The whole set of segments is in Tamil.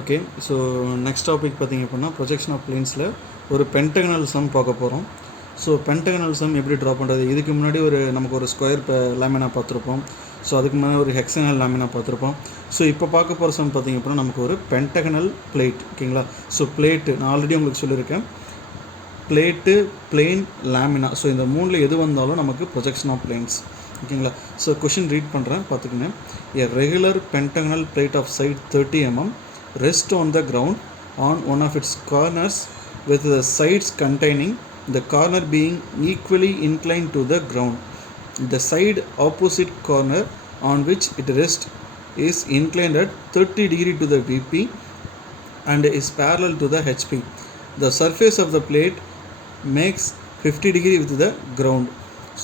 ஓகே. ஸோ நெக்ஸ்ட் டாபிக் பார்த்திங்க அப்படின்னா ப்ரொஜெக்ஷன் ஆஃப் பிளேன்ஸில் ஒரு பென்டகனல் சம் பார்க்க போகிறோம். ஸோ பென்டகனல் சம் எப்படி ட்ரா பண்ணுறது, இதுக்கு முன்னாடி நமக்கு ஒரு ஸ்கொயர் லேமினா பார்த்துருப்போம். ஸோ அதுக்கு முன்னாடி ஒரு ஹெக்ஸனல் லேமினா பார்த்துருப்போம். ஸோ இப்போ பார்க்க போகிற சம் பார்த்திங்க அப்படின்னா நமக்கு ஒரு பென்டகனல் பிளேட். ஓகேங்களா. ஸோ பிளேட்டு நான் ஆல்ரெடி உங்களுக்கு சொல்லியிருக்கேன், பிளேட்டு, பிளேன், லேமினா. ஸோ இந்த மூணில் எது வந்தாலும் நமக்கு ப்ரொஜெக்ஷன் ஆஃப் பிளேன்ஸ். ஓகேங்களா. ஸோ கொஷின் ரீட் பண்ணுறேன், பார்த்துக்குங்க. A regular pentagonal plate of side 30 mm rest on the ground on one of its corners with the sides containing the corner being equally inclined to the ground. The side opposite corner on which it rests is inclined at 30 degree to the VP and is parallel to the HP. The surface of the plate makes 50 degree with the ground.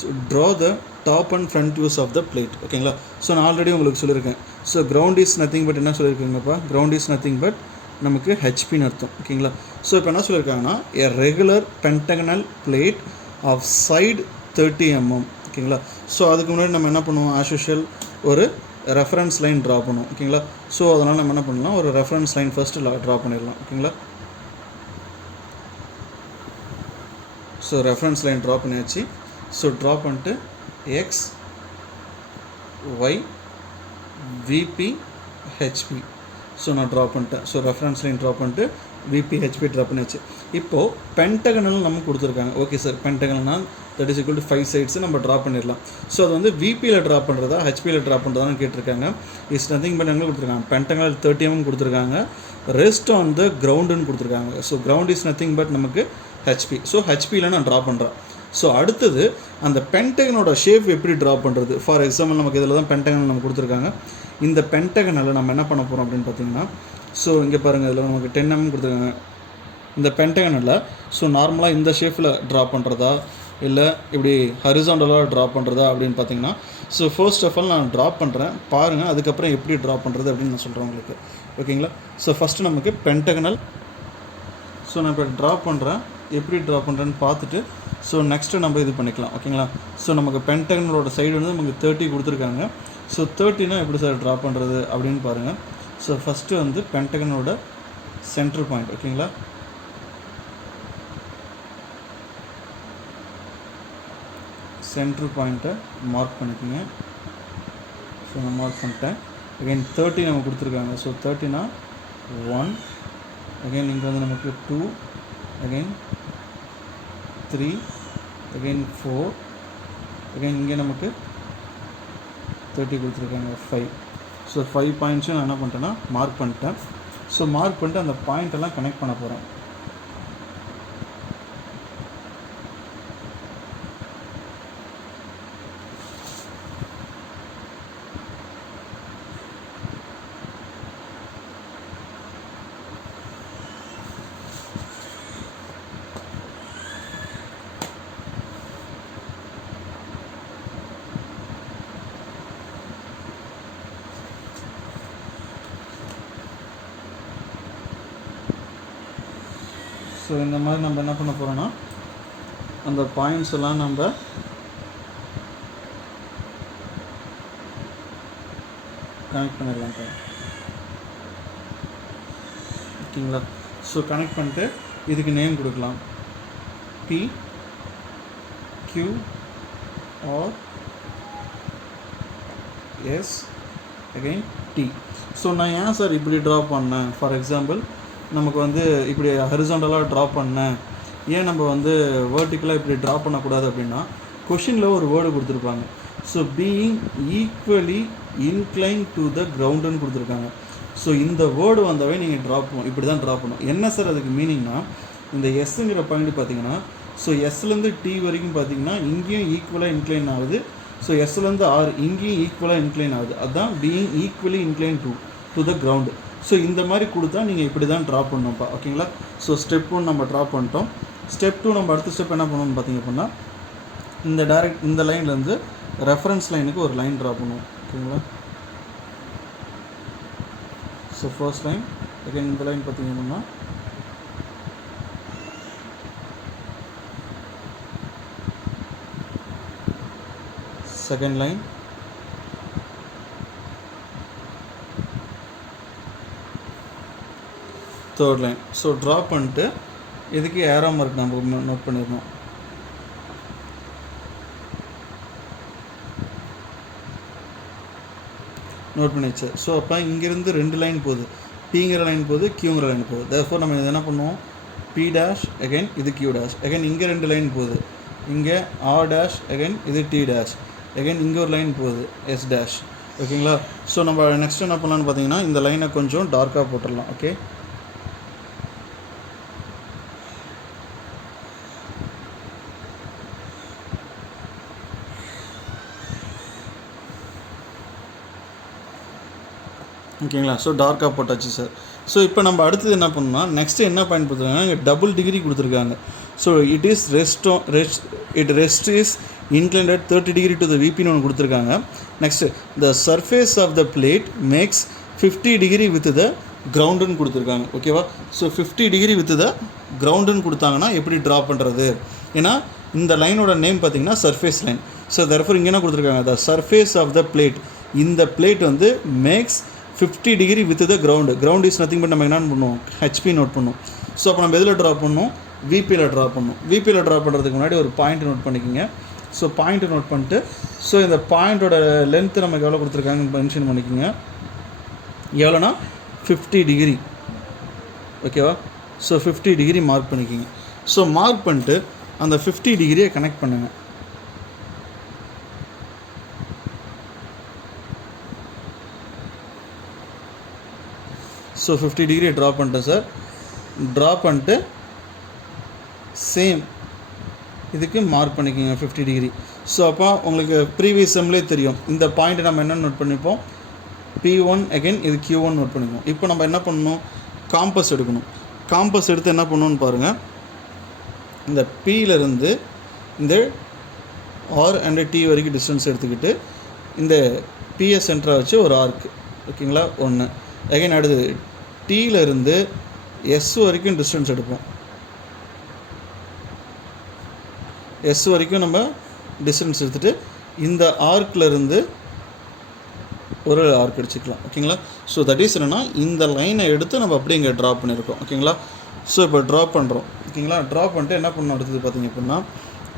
So draw the top and front views of the plate. ஓகேங்களா. ஸோ நான் ஆல்ரெடி உங்களுக்கு சொல்லியிருக்கேன். So ground is nothing but என்ன சொல்லியிருக்கீங்கப்பா, கிரவுண்ட் இஸ் நத்திங் பட் நமக்கு ஹெச்பின்னு அர்த்தம். ஓகேங்களா. ஸோ இப்போ என்ன சொல்லியிருக்காங்கன்னா a regular pentagonal plate of side 30 mm. ஓகேங்களா. ஸோ அதுக்கு முன்னாடி நம்ம என்ன பண்ணுவோம், ஆஸ் யூஷுவல் ஒரு ரெஃபரன்ஸ் லைன் ட்ரா பண்ணுவோம். ஓகேங்களா. ஸோ அதனால் நம்ம என்ன பண்ணலாம், ஒரு ரெஃபரன்ஸ் லைன் ஃபஸ்ட்டு ட்ரா பண்ணிடலாம். ஓகேங்களா. ஸோ ரெஃபரன்ஸ் லைன் ட்ரா பண்ணியாச்சு. ஸோ ட்ரா பண்ணிட்டு X Y VP HP so நான் ட்ரா பண்ணிட்டேன். ஸோ ரெஃபரன்ஸ் லைன் ட்ரா பண்ணிட்டு விபி ஹெச்பி ட்ரா பண்ணியாச்சு. இப்போது பென்டகனல் நம்ம கொடுத்துருக்காங்க. ஓகே சார், பென்டகனல்னால் that is equal to 5 sides நம்ம ட்ரா பண்ணிடலாம். ஸோ அது வந்து விபியில் ட்ரா பண்ணுறதா ஹெச்பியில் ட்ரா பண்ணுறதான்னு கேட்டிருக்காங்க. இஸ் நத்திங் பட் எங்கே கொடுத்துருக்காங்க, பென்டகனல் 30 mm கொடுத்துருக்காங்க, ரெஸ்ட் ஆன் த கிரவுண்டுன்னு கொடுத்துருக்காங்க. So ground is nothing but நமக்கு ஹெச்பி. ஸோ ஹெச்பியில் நான் ட்ரா பண்ணுறேன். ஸோ அடுத்தது அந்த பென்டகனோட ஷேப் எப்படி ட்ரா பண்ணுறது. ஃபார் எக்ஸாம்பிள் நமக்கு இதில் தான் பென்டகனல் நம்ம கொடுத்துருக்காங்க. இந்த பென்டகனலை நம்ம என்ன பண்ண போகிறோம் அப்படின்னு பார்த்தீங்கன்னா, ஸோ இங்கே பாருங்கள், இதில் நமக்கு 10 mm கொடுத்துருக்காங்க. இந்த பென்டகனலை ஸோ நார்மலாக இந்த ஷேப்பில் ட்ரா பண்ணுறதா இல்லை இப்படி ஹரிசாண்டலாக ட்ரா பண்ணுறதா அப்படின்னு பார்த்தீங்கன்னா, ஸோ ஃபர்ஸ்ட் ஆஃப் ஆல் நான் ட்ரா பண்ணுறேன், பாருங்கள். அதுக்கப்புறம் எப்படி ட்ரா பண்ணுறது அப்படின்னு நான் சொல்கிறேன் உங்களுக்கு. ஓகேங்களா. ஸோ ஃபஸ்ட்டு நமக்கு பென்டகனல், ஸோ நான் இப்போ ட்ரா பண்ணுறேன், எப்படி ட்ரா பண்ணுறேன்னு பார்த்துட்டு ஸோ நெக்ஸ்ட்டு நம்ம இது பண்ணிக்கலாம். ஓகேங்களா. ஸோ நமக்கு பென்டகனலோட சைடு வந்து நமக்கு 30 கொடுத்துருக்காங்க. ஸோ 30னா எப்படி சார் ட்ரா பண்ணுறது அப்படின்னு பாருங்கள். ஸோ ஃபஸ்ட்டு வந்து பென்டகனோட சென்டர் பாயிண்ட். ஓகேங்களா. சென்டர் பாயிண்ட்டை மார்க் பண்ணிக்கோங்க. ஸோ நான் மார்க் பண்ணிட்டேன். அகைன் 30 நம்ம கொடுத்துருக்காங்க. ஸோ 30னா 1, அகைன் இங்கே வந்து நமக்கு 2, அகைன் 3, அகைன் 4, அகைன் இங்கே நமக்கு 30 கொடுத்துருக்காங்க 5. ஸோ 5 பாயிண்ட்ஸும் நான் என்ன பண்ணிட்டேன்னா மார்க் பண்ணிட்டேன். ஸோ மார்க் பண்ணிட்டு அந்த பாயிண்டெல்லாம் கனெக்ட் பண்ண போகிறேன். ஸோ இந்த மாதிரி நம்ம என்ன பண்ண போகிறோன்னா அந்த பாயிண்ட்ஸ் எல்லாம் நம்ம கனெக்ட் பண்ணிடலாம். ஓகேங்களா. ஸோ கனெக்ட் பண்ணிட்டு இதுக்கு நேம் கொடுக்கலாம், P Q R S again T. So நான் ஏன் சார் இப்படி ட்ரா பண்ணேன், ஃபார் எக்ஸாம்பிள் நமக்கு வந்து இப்படி ஹரிசாண்டலாக ட்ரா பண்ணேன், ஏன் நம்ம வந்து வேர்ட்டிக்கலாக இப்படி ட்ரா பண்ணக்கூடாது அப்படின்னா, கொஷினில் ஒரு வேர்டு கொடுத்துருப்பாங்க. So being equally incline to the கிரவுண்டுன்னு கொடுத்துருக்காங்க. ஸோ இந்த வேர்டு வந்தாவே நீங்கள் ட்ரா பண்ணும், இப்படி தான் ட்ரா பண்ணும். என்ன சார் அதுக்கு மீனிங்னா, இந்த எஸ்ஸுங்கிற பாயிண்ட் பார்த்தீங்கன்னா, ஸோ எஸ்லேருந்து டி வரைக்கும் பார்த்தீங்கன்னா இங்கேயும் ஈக்குவலாக இன்க்ளைன் ஆகுது. ஸோ எஸ்லேருந்து ஆர் இங்கேயும் ஈக்குவலாக இன்க்ளைன் ஆகுது. அதுதான் being equally incline to the ground. So இந்த மாதிரி கொடுத்தா நீங்கள் இப்படி தான் ட்ரா பண்ணணும்ப்பா. ஓகேங்களா. ஸோ ஸ்டெப் 1 நம்ம ட்ரா பண்ணிட்டோம். ஸ்டெப் 2 நம்ம அடுத்த ஸ்டெப் என்ன பண்ணணும்னு பார்த்தீங்க அப்படின்னா, இந்த லைன்லேருந்து ரெஃபரன்ஸ் லைனுக்கு ஒரு லைன் ட்ரா பண்ணுவோம். ஓகேங்களா. ஸோ ஃபர்ஸ்ட் லைன், அகைன் இந்த லைன் பார்த்தீங்க அப்படின்னா second line, third line. So draw பண்ணிட்டு இதுக்கு ஏரோ மார்க் நம்ம நோட் பண்ணிடணும். நோட் பண்ணிச்சு. ஸோ அப்போ இங்கேருந்து 2 லைன் போகுது, பிங்கிற லைன் போகுது, கியூங்கிற லைன் போகுது. தேர்ஃபோர் நம்ம இது என்ன பண்ணுவோம், பி டேஷ் அகைன் இது கியூ டேஷ், அகைன் இங்கே 2 லைன் போகுது, இங்கே ஆர் டேஷ் அகைன் இது டி டேஷ், அகைன் இங்கே ஒரு லைன் போகுது எஸ் டேஷ். ஓகேங்களா? ஸோ நம்ம நெக்ஸ்ட் என்ன பண்ணலான்னு பார்த்தீங்கன்னா இந்த லைனை கொஞ்சம் டார்க்காக போட்டுடலாம். ஓகே, ஓகேங்களா? ஸோ டார்க்காக போட்டாச்சு சார். ஸோ இப்போ நம்ம அடுத்தது என்ன பண்ணோம்னா நெக்ஸ்ட்டு என்ன பாயிண்ட் கொடுத்துருக்காங்க, இங்கே டபுள் டிகிரி கொடுத்துருக்காங்க. So rest is inclined 30 degree to the விபின்னு ஒன்று கொடுத்துருக்காங்க. Next the surface of the plate makes 50 degree with the கிரவுண்டுன்னு கொடுத்துருக்காங்க. ஓகேவா? ஸோ 50 டிகிரி வித் த கிரவுண்டுன்னு கொடுத்தாங்கன்னா எப்படி ட்ரா பண்ணுறது? ஏன்னா இந்த லைனோட நேம் பார்த்தீங்கன்னா சர்ஃபேஸ் லைன். ஸோ தர்ஃபோர் இங்கே என்ன கொடுத்துருக்காங்க, the surface of the plate, இந்த பிளேட் வந்து makes 50 degree with the ground is nothing but நம்ம என்ன பண்ணுவோம், ஹெச்பி நோட் பண்ணுவோம். ஸோ அப்போ நம்ம எதில் ட்ரா பண்ணணும், விபியில் ட்ரா பண்ணணும். விபியில் ட்ரா பண்ணுறதுக்கு முன்னாடி ஒரு பாயிண்ட் நோட் பண்ணிக்கோங்க. ஸோ பாயிண்ட்டு நோட் பண்ணிட்டு ஸோ இந்த பாயிண்ட்டோட லென்த்து நமக்கு எவ்வளோ கொடுத்துருக்காங்கன்னு மென்ஷன் பண்ணிக்கோங்க. எவ்வளோனா 50 டிகிரி. ஓகேவா? ஸோ 50 டிகிரி மார்க் பண்ணிக்கோங்க. ஸோ மார்க் பண்ணிட்டு அந்த 50 டிகிரியை கனெக்ட் பண்ணுங்கள். ஸோ 50 டிகிரி ட்ரா பண்ணிட்டேன் சார். ட்ரா பண்ணிட்டு சேம் இதுக்கு மார்க் பண்ணிக்கோங்க 50 டிகிரி. ஸோ அப்போ உங்களுக்கு ப்ரீவியஸ் செம்லேயே தெரியும் இந்த பாயிண்ட்டை நம்ம என்ன நோட் பண்ணிப்போம், P1 அகைன் இது Q1 நோட் பண்ணிப்போம். இப்போ நம்ம என்ன பண்ணணும், காம்பஸ் எடுக்கணும். காம்பஸ் எடுத்து என்ன பண்ணணும்னு பாருங்கள், இந்த Pயிலேருந்து இந்த ஆர் அண்ட் T வரைக்கும் டிஸ்டன்ஸ் எடுத்துக்கிட்டு இந்த பிஎஸ் சென்டராக வச்சு ஒரு ஆர்க்கு. ஓகேங்களா? ஒன்று. அகைன் அடுத்தது Tயிலேருந்து எஸ் வரைக்கும் டிஸ்டன்ஸ் எடுப்போம். எஸ் வரைக்கும் நம்ம டிஸ்டன்ஸ் எடுத்துகிட்டு இந்த ஆர்க்லேருந்து ஒரு ஆர்க் அடிச்சுக்கலாம். ஓகேங்களா? ஸோ தட் இஸ் என்னென்னா இந்த லைனை எடுத்து நம்ம அப்படியே இங்கே ட்ரா பண்ணியிருக்கோம். ஓகேங்களா? ஸோ இப்போ ட்ரா பண்ணுறோம். ஓகேங்களா? ட்ரா பண்ணிட்டு என்ன பண்ணணும் அடுத்தது பார்த்திங்க அப்படின்னா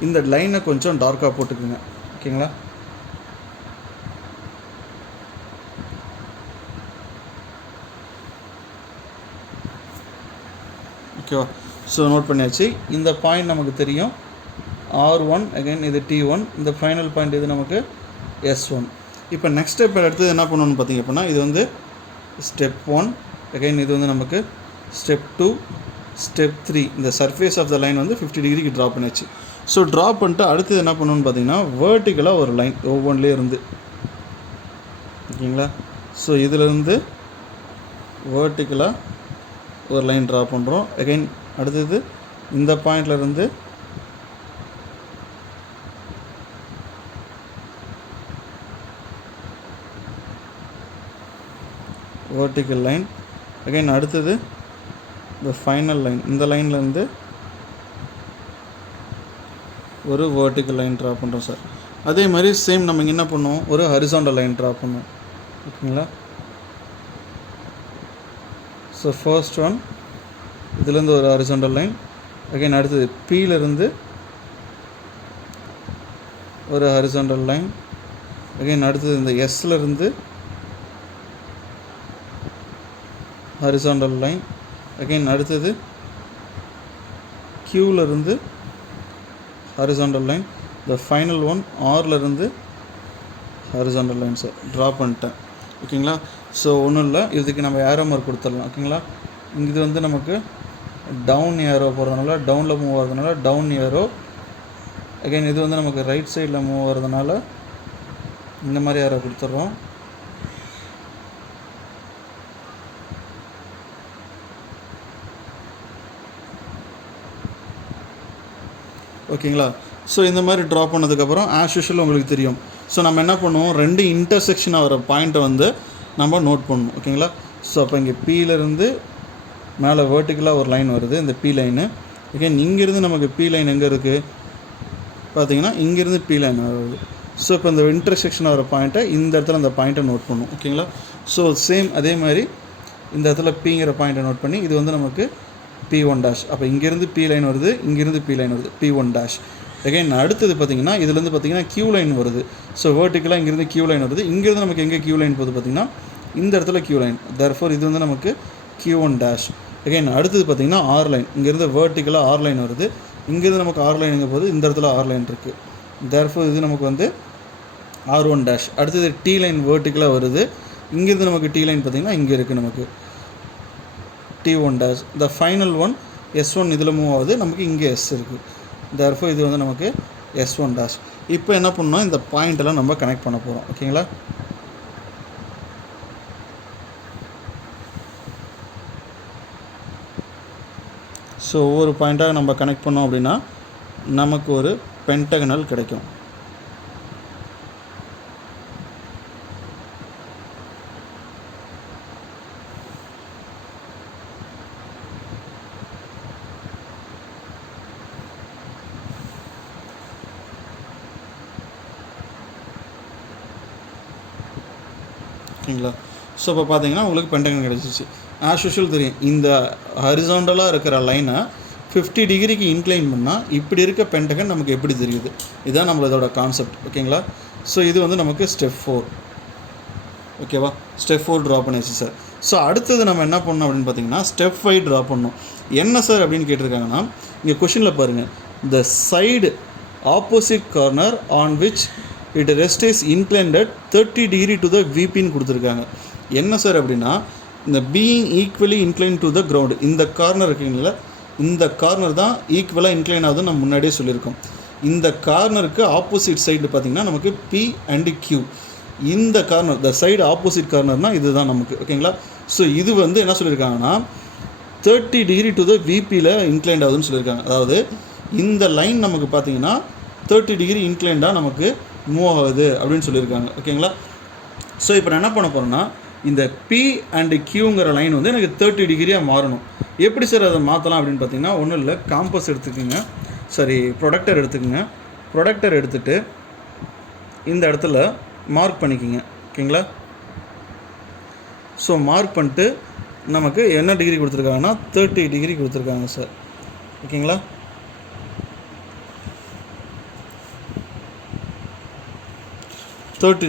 இந்த லைனை கொஞ்சம் டார்க்காக போட்டுக்குங்க. ஓகேங்களா? ஓகேவா? ஸோ நோட் பண்ணியாச்சு. இந்த பாயிண்ட் நமக்கு தெரியும் R1 அகைன் இது T1, இந்த ஃபைனல் பாயிண்ட் இது நமக்கு S1. இப்போ நெக்ஸ்ட் ஸ்டெப் எடுத்து என்ன பண்ணணும்னு பார்த்திங்க அப்படின்னா இது வந்து ஸ்டெப் 1 அகைன் இது வந்து நமக்கு ஸ்டெப் 2 ஸ்டெப் 3. இந்த சர்ஃபேஸ் ஆஃப் த லைன் வந்து 50 டிகிரிக்கு ட்ரா பண்ணியாச்சு. ஸோ ட்ரா பண்ணிட்டு அடுத்தது என்ன பண்ணணும்னு பார்த்தீங்கன்னா வேர்ட்டிக்கலாக ஒரு லைன் ஒவ்வொன்றிலே இருந்து. ஓகேங்களா? ஸோ இதிலேருந்து வேர்ட்டிக்கலாக ஒரு லைன் ட்ரா பண்ணுறோம். அகைன் அடுத்தது இந்த பாயிண்ட்லேருந்து வேர்ட்டிக்கல் லைன். அகைன் அடுத்தது இந்த ஃபைனல் லைன், இந்த லைன்லேருந்து ஒரு வேர்ட்டிக்கல் லைன் ட்ரா பண்ணுறோம் சார். அதே மாதிரி சேம் நம்ம இங்கே என்ன பண்ணுவோம், ஒரு ஹரிசாண்டல் லைன் ட்ரா பண்ணுவோம். ஓகேங்களா? ஸோ ஃபர்ஸ்ட் ஒன் இதுலேருந்து ஒரு ஹரிசாண்டல் லைன். அகைன் அடுத்தது Pயிலேருந்து ஒரு ஹரிசாண்டல் லைன். அகைன் அடுத்தது இந்த எஸ்லேருந்து ஹரிசாண்டல் லைன். அகைன் அடுத்தது Qலேருந்து horizontal line. The final one ஆர்லேருந்து ஹரிசாண்டல் லைன் சார் ட்ரா பண்ணிட்டேன். ஓகேங்களா? ஸோ ஒன்றும் இல்லை, இதுக்கு நம்ம ஏரோ மார்க் கொடுத்துடலாம். ஓகேங்களா? இது வந்து நமக்கு டவுன் ஏரோ போகிறதுனால டவுனில் மூவ் ஆகிறதுனால டவுன் ஏரோ. அகைன் இது வந்து நமக்கு ரைட் சைடில் மூவ் ஆகிறதுனால இந்த மாதிரி ஏரோ கொடுத்துட்றோம். ஓகேங்களா? ஸோ இந்த மாதிரி ட்ரா பண்ணதுக்கப்புறம் ஆஸ் யூஷுவல் உங்களுக்கு தெரியும். ஸோ நம்ம என்ன பண்ணுவோம், ரெண்டு இன்டர்செக்ஷன் ஆகிற பாயிண்ட்டை வந்து நம்ம நோட் பண்ணணும். ஓகேங்களா? ஸோ அப்போ இங்கே Pயிலேருந்து மேலே வேர்ட்டிக்கலாக ஒரு லைன் வருது, இந்த P லைனு. அகைன் இங்கேருந்து நமக்கு P லைன் எங்கே இருக்குது பார்த்தீங்கன்னா இங்கேருந்து P லைன் வருது. ஸோ இப்போ இந்த இன்டர்செக்ஷன் ஆகிற பாயிண்ட்டை இந்த இடத்துல அந்த பாயிண்ட்டை நோட் பண்ணும். ஓகேங்களா? ஸோ சேம் அதே மாதிரி இந்த இடத்துல பிங்கிற பாயிண்ட்டை நோட் பண்ணி இது வந்து நமக்கு P1 டேஷ். அப்போ இங்கேருந்து P லைன் வருது, இங்கேருந்து P லைன் வருது, P1 டேஷ். அகைன் அடுத்தது பார்த்திங்கன்னா இதுலேருந்து பார்த்திங்கன்னா Q லைன் வருது. ஸோ வேர்ட்டிக்கலாக இங்கேருந்து Q லைன் வருது. இங்கேருந்து நமக்கு எங்கே Q லைன் போகுது பார்த்திங்கன்னா இந்த இடத்துல Q லைன். தேர்ஃபோர் இது வந்து நமக்கு Q1 டேஷ். அகைன் அடுத்தது பார்த்திங்கன்னா R லைன். இங்கேருந்து வேர்ட்டிக்கலாக R லைன் வருது. இங்கேருந்து நமக்கு R லைன் எங்கே போகுது, இந்த இடத்துல R லைன் இருக்குது. தேர்ஃபோர் இது நமக்கு வந்து R1 டேஷ். அடுத்தது T லைன் வேர்ட்டிக்கலாக வருது. இங்கேருந்து நமக்கு T லைன் பார்த்திங்கன்னா இங்கே இருக்குது நமக்கு T1 டேஷ். த ஃபைனல் ஒன் S1 இதில் மூவ் ஆகுது, நமக்கு இங்கே S இருக்குது. தேர்ஃபோர் இது வந்து நமக்கு S1 டேஷ். இப்போ என்ன பண்ணோம், இந்த பாயிண்டெல்லாம் நம்ம கனெக்ட் பண்ண போகிறோம். ஓகேங்களா? ஸோ ஒவ்வொரு பாயிண்ட்டாக நம்ம கனெக்ட் பண்ணோம் அப்படின்னா நமக்கு ஒரு பென்டகனல் கிடைக்கும். ஓகேங்களா? ஸோ இப்போ பார்த்தீங்கன்னா உங்களுக்கு பென்டகன் கிடச்சிச்சு. ஆஸ் யூஷுவல் தெரியும், இந்த ஹரிசாண்டலாக இருக்கிற லைனை 50 டிகிரிக்கு இன்க்ளைன் பண்ணால் இப்படி இருக்க பென்டகன் நமக்கு எப்படி தெரியுது, இதுதான் நம்மளோட கான்செப்ட். ஓகேங்களா? ஸோ இது வந்து நமக்கு ஸ்டெப் 4. ஓகேவா? ஸ்டெப் 4 ட்ரா பண்ணியாச்சு சார். ஸோ அடுத்தது நம்ம என்ன பண்ணணும் அப்படின்னு பார்த்தீங்கன்னா ஸ்டெப் 5 ட்ரா பண்ணணும். என்ன சார் அப்படின்னு கேட்டிருக்காங்கன்னா, இங்கே கொஷினில் பாருங்கள், the side opposite corner on which it rest is inclined 30 degree to the விபின்னு கொடுத்துருக்காங்க. என்ன சார் அப்படின்னா, இந்த being equally incline to the ground, இந்த கார்னர் இருக்குங்களா, இந்த கார்னர் தான் ஈக்குவலாக இன்க்ளைன் ஆகுதுன்னு நம்ம முன்னாடியே சொல்லியிருக்கோம். இந்த கார்னருக்கு ஆப்போசிட் சைடு பார்த்திங்கன்னா நமக்கு P அண்டு Q. இந்த கார்னர், த சைடு ஆப்போசிட் கார்னர்னால் இது தான் நமக்கு. ஓகேங்களா? ஸோ இது வந்து என்ன சொல்லியிருக்காங்கன்னா 30 டிகிரி டு த விபியில் இன்க்ளைண்ட் ஆகுதுன்னு சொல்லியிருக்காங்க. அதாவது இந்த லைன் நமக்கு பார்த்திங்கன்னா 30 டிகிரி இன்க்ளைண்டாக நமக்கு மூவ் ஆகுது அப்படின்னு சொல்லியிருக்காங்க. ஓகேங்களா? ஸோ இப்போ நான் என்ன பண்ண போகிறேன்னா, இந்த P அண்டு Qங்கிற லைன் வந்து எனக்கு 30 டிகிரியாக மாறணும். எப்படி சார் அதை மாற்றலாம் அப்படின்னு பார்த்தீங்கன்னா, ஒன்றும் இல்லை, காம்பஸ் எடுத்துக்கோங்க, ப்ரொடக்டர் எடுத்துக்கோங்க. ப்ரொடக்டர் எடுத்துகிட்டு இந்த இடத்துல மார்க் பண்ணிக்கோங்க. ஓகேங்களா? ஸோ மார்க் பண்ணிட்டு நமக்கு என்ன டிகிரி கொடுத்துருக்காங்கன்னா 30 டிகிரி கொடுத்துருக்காங்க சார். ஓகேங்களா?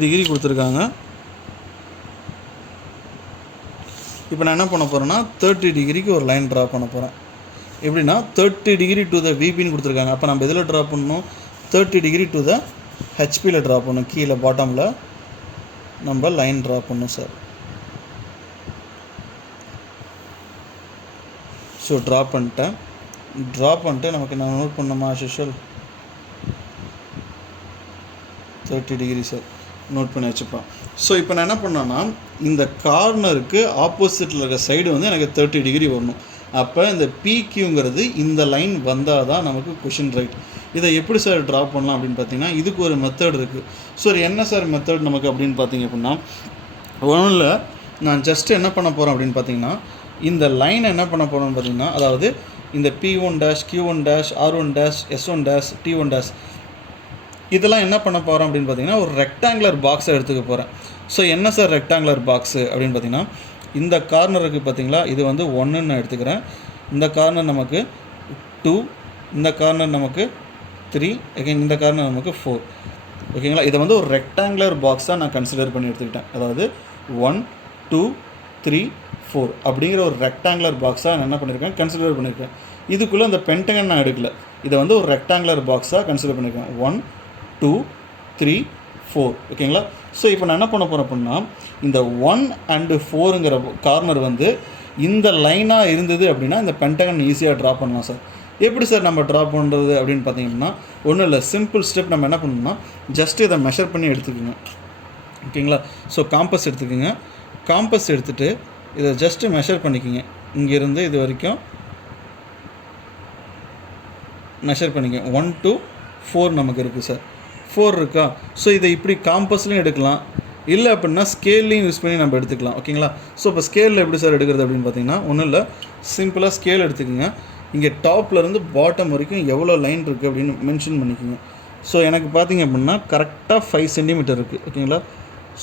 டிகிரி கொடுத்துருக்காங்க. இப்போ நான் என்ன பண்ண போகிறேன்னா 30 டிகிரிக்கு ஒரு லைன் ட்ரா பண்ண போகிறேன். எப்படின்னா 30 டிகிரி டு த விபின்னு கொடுத்துருக்காங்க. அப்போ நம்ம எதில் ட்ரா பண்ணணும், 30 டிகிரி டு த ஹெச்பியில் ட்ரா பண்ணணும். கீழே பாட்டமில் நம்ம லைன் ட்ரா பண்ணணும் சார். ஸோ ட்ரா பண்ணிட்டு நமக்கு நான் நோட் பண்ணோமா ஆஷுவல் 30 டிகிரி சார் நோட் பண்ணி வச்சுப்போம். ஸோ இப்போ நான் என்ன பண்ணேன்னா, இந்த கார்னருக்கு ஆப்போசிட்டில் இருக்க சைடு வந்து எனக்கு 30 டிகிரி வரணும். அப்போ இந்த PQங்கிறது இந்த லைன் வந்தால் தான் நமக்கு கொஷின் ரைட். இதை எப்படி சார் ட்ரா பண்ணலாம் அப்படின்னு பார்த்தீங்கன்னா, இதுக்கு ஒரு மெத்தட் இருக்குது. ஸோ என்ன சார் மெத்தட் நமக்கு அப்படின்னு பார்த்தீங்க அப்படின்னா, ஒன்றும் இல்லை, நான் ஜஸ்ட்டு என்ன பண்ண போகிறேன் அப்படின்னு பார்த்தீங்கன்னா, இந்த லைனை என்ன பண்ண போகிறோன்னு பார்த்தீங்கன்னா, அதாவது இந்த P1 dash, Q1 dash, R1 dash, S1 dash, T1 dash, இதெல்லாம் என்ன பண்ண போகிறோம் அப்படின்னு பார்த்தீங்கன்னா, ஒரு ரெக்டாங்குலர் பாக்ஸை எடுத்துக்க போகிறேன். ஸோ என்ன சார் ரெக்டாங்குலர் பாக்ஸு அப்படின்னு பார்த்தீங்கன்னா, இந்த கார்னருக்கு பார்த்தீங்களா, இது வந்து 1ன்னு நான் எடுத்துக்கிறேன். இந்த கார்னர் நமக்கு 2, இந்த கார்னர் நமக்கு 3, அகைன் இந்த கார்னர் நமக்கு 4. ஓகேங்களா? இதை வந்து ஒரு ரெக்டாங்குலர் பாக்ஸாக நான் கன்சிடர் பண்ணி எடுத்துக்கிட்டேன். அதாவது 1, 2, 3, 4 அப்படிங்கிற ஒரு ரெக்டாங்குலர் பாக்ஸாக நான் என்ன பண்ணியிருக்கேன், கன்சிடர் பண்ணியிருக்கேன். இதுக்குள்ளே அந்த பென்டகன் நான் எடுக்கல, இதை வந்து ஒரு ரெக்டாங்குலர் பாக்ஸாக கன்சிடர் பண்ணியிருக்கேன். 1, 2, 3, 4. ஓகேங்களா? ஸோ இப்போ நான் என்ன பண்ண போகிறேன் அப்படின்னா, இந்த 1 அண்டு 4ங்கிற கார்னர் வந்து இந்த லைனாக இருந்தது அப்படின்னா இந்த பென்டகன் ஈஸியாக ட்ரா பண்ணலாம் சார். எப்படி சார் நம்ம ட்ரா பண்ணுறது அப்படின்னு பார்த்தீங்கன்னா, ஒன்றும் இல்லை, சிம்பிள் ஸ்டெப். நம்ம என்ன பண்ணணும்னா, ஜஸ்ட் இதை மெஷர் பண்ணி எடுத்துக்கோங்க. ஓகேங்களா? ஸோ காம்பஸ் எடுத்துக்கோங்க. காம்பஸ் எடுத்துகிட்டு இதை ஜஸ்ட்டு மெஷர் பண்ணிக்கோங்க. இங்கேருந்து இது வரைக்கும் மெஷர் பண்ணிக்கோங்க. 1 to 4 நமக்கு இருக்குது சார். 4 இருக்கா? ஸோ இதை இப்படி காம்பஸ்லையும் எடுக்கலாம், இல்லை அப்படின்னா ஸ்கேல்லையும் யூஸ் பண்ணி நம்ம எடுத்துக்கலாம். ஓகேங்களா? ஸோ இப்போ ஸ்கேலில் எப்படி சார் எடுக்கிறது அப்படின்னு பார்த்தீங்கன்னா, ஒன்றும் இல்லை, சிம்பிளாக ஸ்கேல் எடுத்துக்கோங்க. இங்கே டாப்லேருந்து பாட்டம் வரைக்கும் எவ்வளோ லைன் இருக்குது அப்படின்னு மென்ஷன் பண்ணிக்கோங்க. ஸோ எனக்கு பார்த்திங்க அப்படின்னா கரெக்டாக 5 சென்டிமீட்டர் இருக்குது. ஓகேங்களா?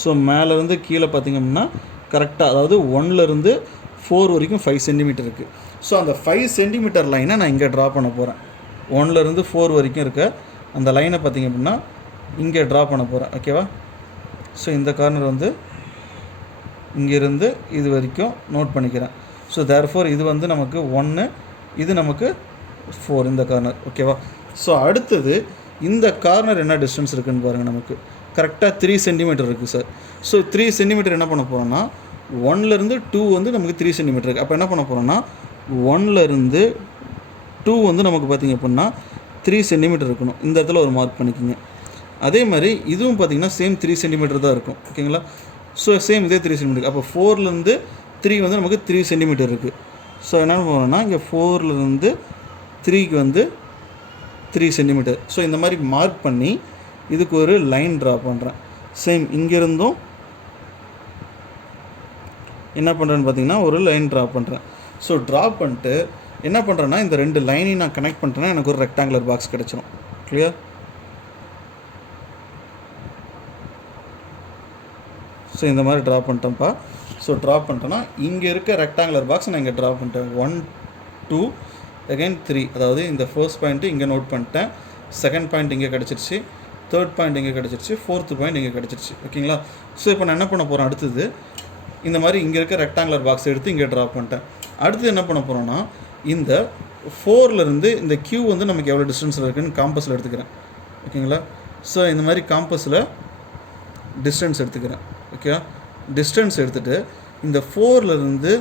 ஸோ மேலேருந்து கீழே பார்த்திங்க அப்படின்னா கரெக்டாக, அதாவது 1லேருந்து 4 வரைக்கும் 5 சென்டிமீட்டர் இருக்குது. ஸோ அந்த 5 சென்டிமீட்டர் லைனை நான் இங்கே ட்ரா பண்ண போகிறேன். 1லேருந்து 4 வரைக்கும் இருக்க அந்த லைனை பார்த்திங்க அப்படின்னா இங்கே ட்ரா பண்ண போகிறேன். ஓகேவா? ஸோ இந்த கார்னர் வந்து இங்கேருந்து இது வரைக்கும் நோட் பண்ணிக்கிறேன். ஸோ தேர்ஃபோர் இது வந்து நமக்கு 1, இது நமக்கு 4 இந்த கார்னர். ஓகேவா? ஸோ அடுத்தது இந்த கார்னர் என்ன டிஸ்டன்ஸ் இருக்குதுன்னு பாருங்கள். நமக்கு கரெக்டாக 3 சென்டிமீட்டர் இருக்குது சார். ஸோ 3 சென்டிமீட்டர் என்ன பண்ண போகிறோன்னா 1லேருந்து 2 வந்து நமக்கு 3 சென்டிமீட்டர் இருக்குது. அப்போ என்ன பண்ண போகிறோன்னா 1லேருந்து 2 வந்து நமக்கு பார்த்திங்க அப்படின்னா 3 சென்டிமீட்டர் இருக்கணும். இந்த இடத்துல ஒரு மார்க் பண்ணிக்கோங்க. அதே மாதிரி இதுவும் பார்த்திங்கன்னா சேம் 3 சென்டிமீட்டர் தான் இருக்கும். ஓகேங்களா? ஸோ சேம் இதே 3 சென்டிமீட்டர். அப்போ 4லேருந்து 3 வந்து நமக்கு 3 சென்டிமீட்டர் இருக்குது. ஸோ என்ன பண்ணுறோன்னா இங்கே 4லேருந்து 3க்கு வந்து 3 சென்டிமீட்டர். ஸோ இந்த மாதிரி மார்க் பண்ணி இதுக்கு ஒரு லைன் ட்ரா பண்ணுறேன். சேம் இங்கேருந்தும் என்ன பண்ணுறேன்னு பார்த்தீங்கன்னா ஒரு லைன் ட்ரா பண்ணுறேன். ஸோ ட்ரா பண்ணிட்டு என்ன பண்ணுறேன்னா இந்த 2 லைனையும் நான் கனெக்ட் பண்ணிட்டேன்னா எனக்கு ஒரு ரெக்டாங்குலர் பாக்ஸ் கிடச்சிரும். கிளியர்? ஸோ இந்த மாதிரி ட்ரா பண்ணிட்டேன்ப்பா. ஸோ ட்ரா பண்ணிட்டேன்னா இங்கே இருக்க ரெக்டாங்குலர் பாக்ஸ் நான் இங்கே ட்ரா பண்ணிட்டேன். 1 2 அகைன் 3. அதாவது இந்த ஃபர்ஸ்ட் பாயிண்ட்டு இங்கே நோட் பண்ணிட்டேன், செகண்ட் பாயிண்ட் இங்கே கிடச்சிருச்சு, தேர்ட் பாயிண்ட் இங்கே கிடச்சிருச்சு, ஃபோர்த்து பாயிண்ட் இங்கே கிடச்சிருச்சு. ஓகேங்களா? ஸோ இப்போ நான் என்ன பண்ண போகிறேன், அடுத்தது இந்த மாதிரி இங்கே இருக்க ரெக்டாங்குலர் பாக்ஸ் எடுத்து இங்கே ட்ரா பண்ணிட்டேன். அடுத்து என்ன பண்ண போகிறோன்னா இந்த 4லேருந்து இந்த Q வந்து நமக்கு எவ்வளோ டிஸ்டன்ஸில் இருக்குதுன்னு காம்பஸில் எடுத்துக்கிறேன். ஓகேங்களா? ஸோ இந்த மாதிரி காம்பஸில் டிஸ்டன்ஸ் எடுத்துக்கிறேன். ஓகே, டிஸ்டன்ஸ் எடுத்துகிட்டு இந்த 4லேருந்து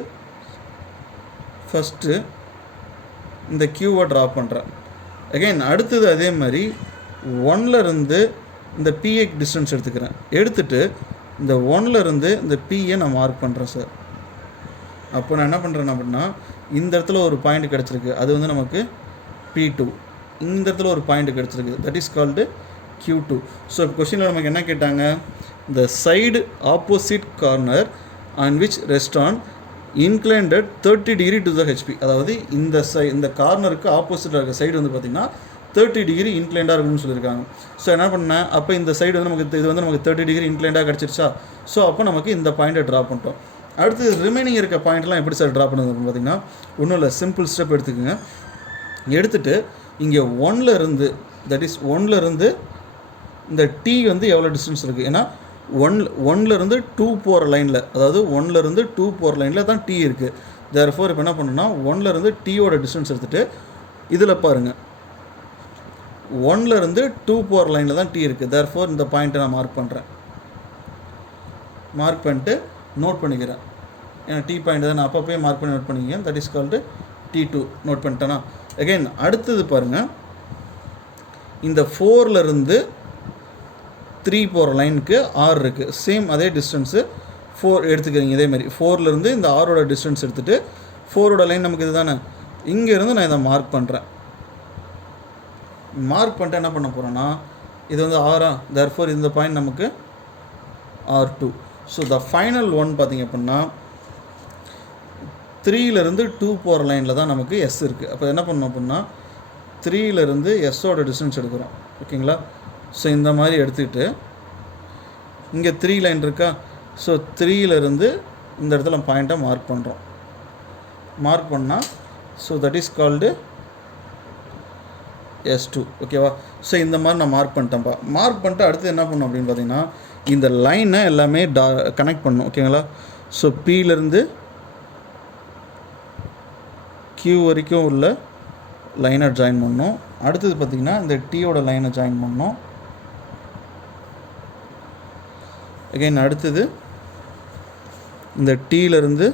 ஃபஸ்ட்டு இந்த Qவை ட்ரா பண்ணுறேன். அகைன் அடுத்தது அதே மாதிரி 1லேருந்து இந்த Pஐ டிஸ்டன்ஸ் எடுத்துக்கிறேன். எடுத்துகிட்டு இந்த 1லேருந்து இந்த Pயை நான் மார்க் பண்ணுறேன் சார். அப்போ நான் என்ன பண்ணுறேன் அப்படின்னா இந்த இடத்துல ஒரு பாயிண்ட் கிடச்சிருக்கு, அது வந்து நமக்கு P2. இந்த இடத்துல ஒரு பாயிண்ட் கிடச்சிருக்கு, that is called Q2. So இப்போ கொஸ்டினில் நமக்கு என்ன கேட்டாங்க, the side opposite corner on which rest on inclined at 30 degree to the HP. அதாவது இந்த கார்னருக்கு ஆப்போசிட்டாக இருக்க சைடு வந்து பார்த்திங்கன்னா 30 டிகிரி இன்க்ளைண்டாக இருக்குன்னு சொல்லியிருக்காங்க. ஸோ என்ன பண்ணேன், அப்போ இந்த சைடு வந்து நமக்கு இது வந்து நமக்கு 30 டிகிரி இன்க்ளைண்டாக கிடச்சிருச்சா. ஸோ அப்போ நமக்கு இந்த பாயிண்ட்டை ட்ரா பண்ணிட்டோம். அடுத்து ரிமைனிங் இருக்க பாயிண்ட்லாம் எப்படி சார் ட்ரா பண்ணுறது அப்படின்னு பார்த்தீங்கன்னா ஒன்றும் இல்லை, சிம்பிள் ஸ்டெப் எடுத்துக்கோங்க. எடுத்துகிட்டு இங்கே 1லேருந்து தட் இஸ் 1லேருந்து இந்த T வந்து எவ்வளோ டிஸ்டன்ஸ் இருக்குது, ஏன்னா 1லேருந்து 2 போகிற லைனில், அதாவது 1லேருந்து 2 போகிற லைனில் தான் T இருக்குது. தேர்ஃபோர் இப்போ என்ன பண்ணுன்னா 1லேருந்து Tயோட டிஸ்டன்ஸ் எடுத்துகிட்டு இதில் பாருங்கள் 1லேருந்து 2 போகிற லைனில் தான் T இருக்குது. தேர்ஃபோர் இந்த பாயிண்ட்டை நான் மார்க் பண்ணுறேன். மார்க் பண்ணிட்டு நோட் பண்ணிக்கிறேன், ஏன்னா T பாயிண்ட் தான் நான் அப்பப்போயே மார்க் பண்ணி நோட் பண்ணிக்கிறேன். That is called T2. Note பண்ணிட்டேன்னா அகைன் அடுத்தது பாருங்கள், இந்த 4லேருந்து 3 போகிற லைனுக்கு R இருக்குது, சேம் அதே டிஸ்டன்ஸு 4 எடுத்துக்கிறீங்க. இதேமாதிரி 4லேருந்து இந்த ஆரோட டிஸ்டன்ஸ் எடுத்துகிட்டு 4ஓட லைன் நமக்கு இது தானே, இங்கேருந்து நான் இதை மார்க் பண்ணுறேன். மார்க் பண்ணிட்டு என்ன பண்ண போகிறேன்னா இது வந்து ஆரா, தேர்ஃபோர் இந்த பாயிண்ட் நமக்கு R2. So the final one பார்த்திங்க அப்படின்னா 3லேருந்து 2 போகிற லைனில் தான் நமக்கு S இருக்குது. அப்போ என்ன பண்ணணும் அப்படின்னா 3லேருந்து Sஓட டிஸ்டன்ஸ் எடுக்கிறோம். ஓகேங்களா? ஸோ இந்த மாதிரி எடுத்துக்கிட்டு இங்கே 3 லைன் இருக்கா, ஸோ 3லேருந்து இந்த இடத்துல பாயிண்ட்டை மார்க் பண்ணுறோம். மார்க் பண்ணால் so that is called S2. ஓகேவா? ஸோ இந்த மாதிரி நான் மார்க் பண்ணிட்டேன்ப்பா. மார்க் பண்ணிட்டு அடுத்து என்ன பண்ணணும் அப்படின்னு பார்த்தீங்கன்னா இந்த லைனை எல்லாமே கனெக்ட் பண்ணணும். ஓகேங்களா? ஸோ Pலேருந்து Q வரைக்கும் உள்ள லைனை ஜாயின் பண்ணணும். அடுத்தது பார்த்திங்கன்னா இந்த Tயோட லைனை ஜாயின் பண்ணணும். அகைன் அடுத்தது இந்த Tலேருந்து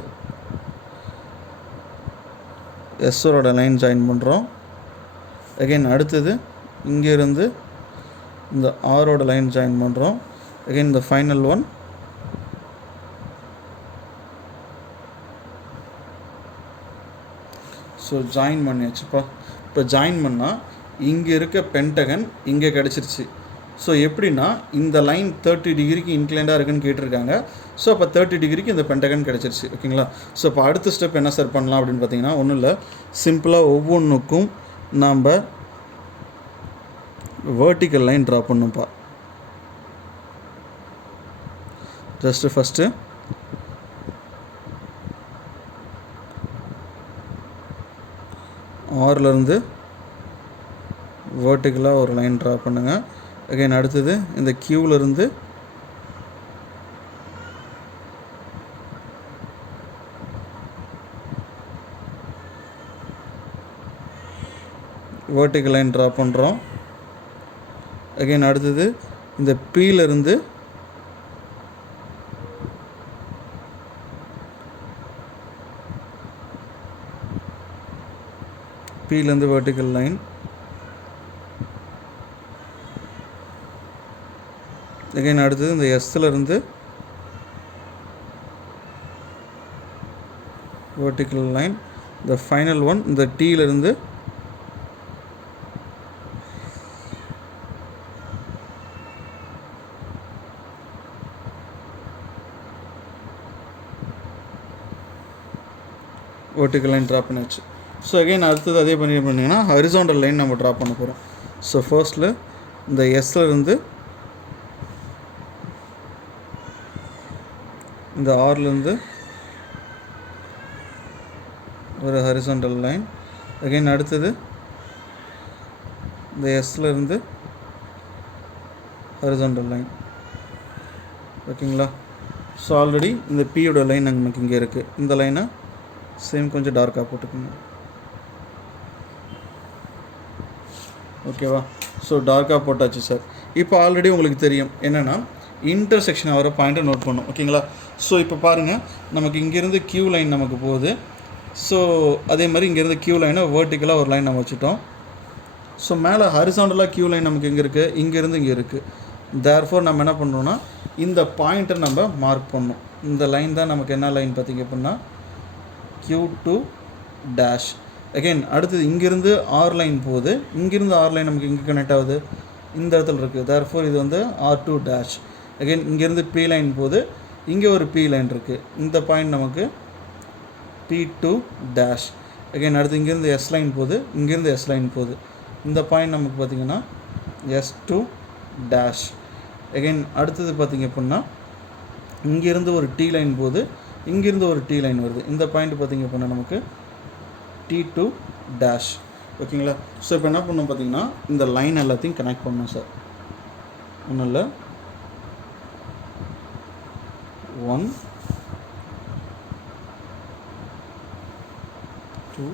Sஓட லைன் ஜாயின் பண்ணுறோம். அகைன் அடுத்தது இங்கேருந்து இந்த ஆரோட லைன் ஜாயின் பண்ணுறோம். அகைன் இந்த ஃபைனல் ஒன் ஸோ ஜாயின் பண்ணியாச்சுப்பா. இப்போ ஜாயின் பண்ணால் இங்கே இருக்க பென்டகன் இங்கே கிடச்சிருச்சு. ஸோ எப்படின்னா இந்த லைன் 30 டிகிரிக்கு இன்க்ளைண்டாக இருக்குன்னு கேட்டிருக்காங்க. ஸோ அப்போ 30 டிகிரிக்கு இந்த பென்டகன் கிடச்சிருச்சு. ஓகேங்களா? ஸோ இப்போ அடுத்த ஸ்டெப் என்ன சார் பண்ணலாம் அப்படின்னு பார்த்தீங்கன்னா ஒன்றும் இல்லை, சிம்பிளாக ஒவ்வொன்றுக்கும் நாம் வேர்ட்டிக்கல் லைன் ட்ரா பண்ணும்ப்பா. ஜஸ்ட்டு ஃபஸ்ட்டு ஆர்லேருந்து வேர்ட்டிக்கலாக ஒரு லைன் ட்ரா பண்ணுங்கள். அகைன் அடுத்தது இந்த கியூவிலேருந்து வேர்ட்டிக்கல் லைன் ட்ரா பண்ணுறோம். அகைன் அடுத்தது இந்த பீலேருந்து வேர்ட்டிக்கல் லைன். அகைன் அடுத்தது இந்த எஸ்லேருந்து வேர்ட்டிக்கல் லைன். இந்த ஃபைனல் ஒன் இந்த டீலேருந்து vertical line ட்ரா பண்ணியாச்சு. ஸோ அகைன் அடுத்தது அதே பண்ணிங்கன்னா ஹரிசாண்டல் லைன் நம்ம ட்ரா பண்ண போகிறோம். ஸோ ஃபர்ஸ்ட்டில் இந்த எஸ்லேருந்து இந்த ஆர்லேருந்து ஒரு ஹரிசாண்டல் லைன். அகைன் அடுத்தது இந்த எஸ்லேருந்து ஹரிசாண்டல் லைன். ஓகேங்களா? ஸோ ஆல்ரெடி இந்த பியோட லைன் நமக்கு இங்கே இருக்குது. இந்த லைனை சேம் கொஞ்சம் டார்க்காக போட்டுக்கோங்க. ஓகேவா? ஸோ டார்க்காக போட்டாச்சு சார். இப்போ ஆல்ரெடி உங்களுக்கு தெரியும் என்னென்னா இன்டர்செக்ஷன் ஆகிற பாயிண்ட்டை நோட் பண்ணும். ஓகேங்களா? ஸோ இப்போ பாருங்கள், நமக்கு இங்கேருந்து கியூ லைன் நமக்கு போகுது. ஸோ அதே மாதிரி இங்கேருந்து கியூ லைனை வேர்ட்டிக்கலாக ஒரு லைன் நம்ம வச்சுட்டோம். ஸோ மேலே ஹரிசாண்டலாக கியூ லைன் நமக்கு எங்கே இருக்குது? இங்கேருந்து இங்கே இருக்குது. தேர்ஃபோர் நம்ம என்ன பண்ணுறோன்னா இந்த பாயிண்ட்டை நம்ம மார்க் பண்ணணும். இந்த லைன் தான் நமக்கு என்ன லைன் பார்த்திங்க அப்படின்னா Q2 டேஷ். அகெயின் அடுத்தது இங்கேருந்து ஆர் லைன் போகுது. இங்கேருந்து ஆர் லைன் நமக்கு இங்கே கனெக்ட் ஆகுது, இந்த இடத்துல இருக்குது. தேர்ஃபோர் இது வந்து R2 டேஷ். அகெயின் இங்கேருந்து P லைன் போகுது, இங்கே ஒரு P லைன் இருக்குது. இந்த பாயிண்ட் நமக்கு P2 டேஷ். அகெயின் அடுத்து இங்கேருந்து S லைன் போகுது, இங்கேருந்து S லைன் போகுது. இந்த பாயிண்ட் நமக்கு பார்த்திங்கன்னா S2 டேஷ். அகெயின் அடுத்தது பார்த்திங்க அப்படின்னா இங்கேருந்து ஒரு T லைன் போகுது, இங்கேருந்து ஒரு T லைன் வருது. இந்த பாயிண்ட் பார்த்திங்க அப்படின்னா நமக்கு T2 டேஷ். ஓகேங்களா? ஸோ இப்போ என்ன பண்ணணும் பார்த்திங்கன்னா இந்த லைன் எல்லாத்தையும் கனெக்ட் பண்ணணும் சார். ஒன்றும் இல்லை, 1 2.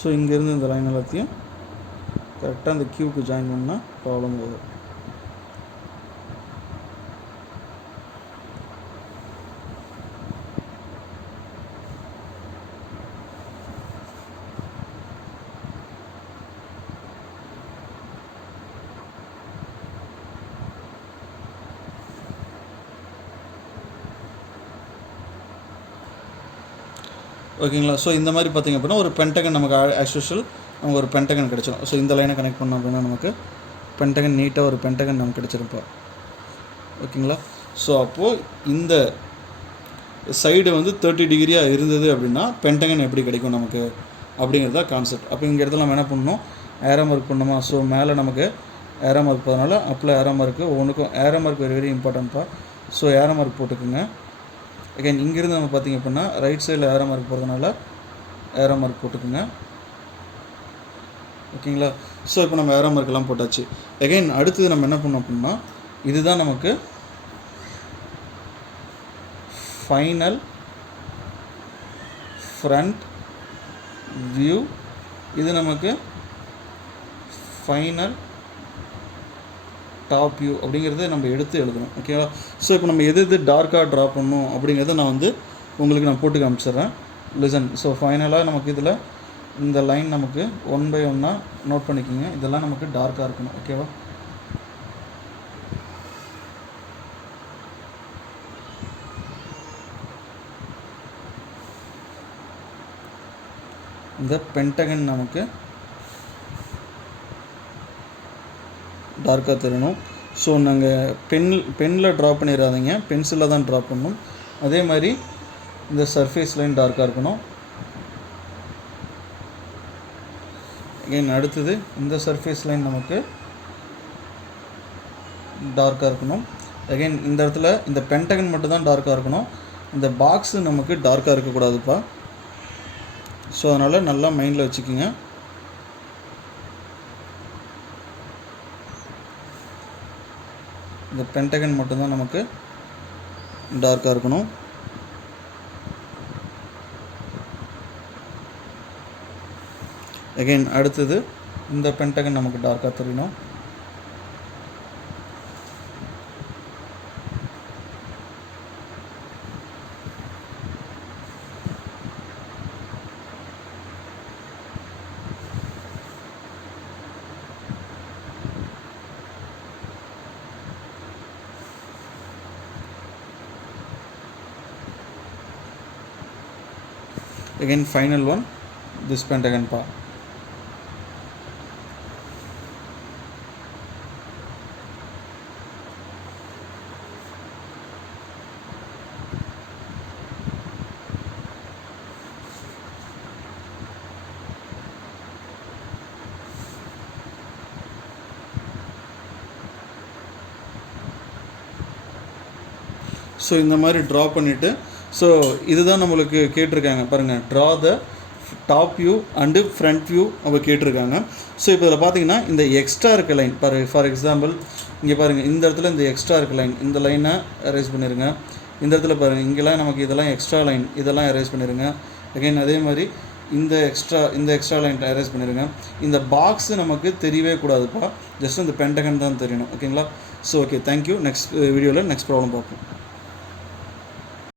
ஸோ இங்கேருந்து இந்த லைன் எல்லாத்தையும் கரெக்டாக இந்த கியூக்கு ஜாயின் பண்ணால் ப்ராப்ளம் வரும். ஓகேங்களா? ஸோ இந்த மாதிரி பார்த்திங்க அப்படின்னா ஒரு பென்டகன் நமக்கு ஆஸ் யூஷுவல் நமக்கு ஒரு பென்டகன் கிடச்சிடும். ஸோ இந்த லைனை கனெக்ட் பண்ணோம் அப்படின்னா நமக்கு பென்டகன் நீட்டாக ஒரு பென்டகன் நமக்கு கிடச்சிருப்பா. ஓகேங்களா? ஸோ அப்போது இந்த சைடு வந்து 30 டிகிரியாக இருந்தது அப்படின்னா பென்டகன் எப்படி கிடைக்கும் நமக்கு அப்படிங்கிறது தான் கான்செப்ட். அப்போ இங்கே இடத்துல நம்ம என்ன பண்ணணும், ஏரோ மார்க் பண்ணணுமா? ஸோ மேலே நமக்கு ஏரோ மார்க் போகிறதுனால அப்பில் ஏரோ மார்க்கு ஒவ்வொன்றுக்கும் ஏரோ மார்க் வெரி வெரி இம்பார்ட்டன்ட்ப்பா. ஸோ ஏரோ மார்க் போட்டுக்குங்க. அகைன் இங்கேருந்து நம்ம பார்த்திங்க அப்படின்னா ரைட் சைடில் ஏரோ மார்க் போகிறதுனால ஏரோ மார்க் போட்டுக்குங்க. ஓகேங்களா? ஸோ இப்போ நம்ம ஏரோ மார்க்கெல்லாம் போட்டாச்சு. அகைன் அடுத்தது நம்ம என்ன பண்ணோம் அப்படின்னா இதுதான் நமக்கு ஃபைனல் ஃப்ரண்ட் வியூ, இது நமக்கு ஃபைனல் டாப் வியூ அப்படிங்கிறத நம்ம எடுத்து எழுதணும். ஓகேவா? ஸோ இப்போ நம்ம எது டார்க்காக ட்ரா பண்ணணும் அப்படிங்கிறத நான் வந்து உங்களுக்கு நான் போட்டு காமிச்சிட்றேன். லிசன். ஸோ ஃபைனலாக நமக்கு இதில் இந்த லைன் நமக்கு 1 by 1 நோட் பண்ணிக்கோங்க. இதெல்லாம் நமக்கு டார்க்காக இருக்கணும். ஓகேவா? இந்த பென்டகன் நமக்கு டார்க்காக தெரியணும். ஸோ நாங்கள் பென்னில் ட்ரா பண்ணிடாதீங்க, பென்சிலில் தான் ட்ரா பண்ணணும். அதே மாதிரி இந்த சர்ஃபேஸ் லைன் டார்க்காக இருக்கணும். அகைன் அடுத்தது இந்த சர்ஃபேஸ் லைன் நமக்கு டார்க்காக இருக்கணும். அகைன் இந்த இடத்துல இந்த பென்டகன் மட்டும் தான் டார்க்காக இருக்கணும். இந்த பாக்ஸு நமக்கு டார்க்காக இருக்கக்கூடாதுப்பா. ஸோ அதனால் நல்லா மைண்டில் வச்சுக்கோங்க. இந்த பென்டகன் மட்டும்தான் நமக்கு டார்க்காக இருக்கணும். அகைன் அடுத்தது இந்த பென்டகன் நமக்கு டார்க்காக தெரியணும். Again final one, this pentagon part. So இந்த மாதிரி ட்ரா பண்ணிவிட்டு, ஸோ இதுதான் நம்மளுக்கு கேட்டிருக்காங்க பாருங்கள், draw the top view and front view அவங்க கேட்டிருக்காங்க. ஸோ இப்போ இதில் பார்த்தீங்கன்னா இந்த எக்ஸ்ட்ரா இருக்க லைன் ஃபார் எக்ஸாம்பிள் இங்கே பாருங்கள், இந்த இடத்துல இந்த எக்ஸ்ட்ரா இருக்க லைன், இந்த லைனை எரேஸ் பண்ணிடுங்க. இந்த இடத்துல பாருங்கள், இங்கெல்லாம் நமக்கு இதெல்லாம் எக்ஸ்ட்ரா லைன், இதெல்லாம் எரேஸ் பண்ணிடுங்க. அகைன் அதே மாதிரி இந்த எக்ஸ்ட்ரா லைன் எரேஸ் பண்ணிடுங்க. இந்த பாக்ஸு நமக்கு தெரியவே கூடாதுப்பா, ஜஸ்ட் இந்த பென்டகன் தான் தெரியணும். ஓகேங்களா? So okay, thank you. நெக்ஸ்ட் வீடியோவில் நெக்ஸ்ட் ப்ராப்ளம் பார்ப்போம்.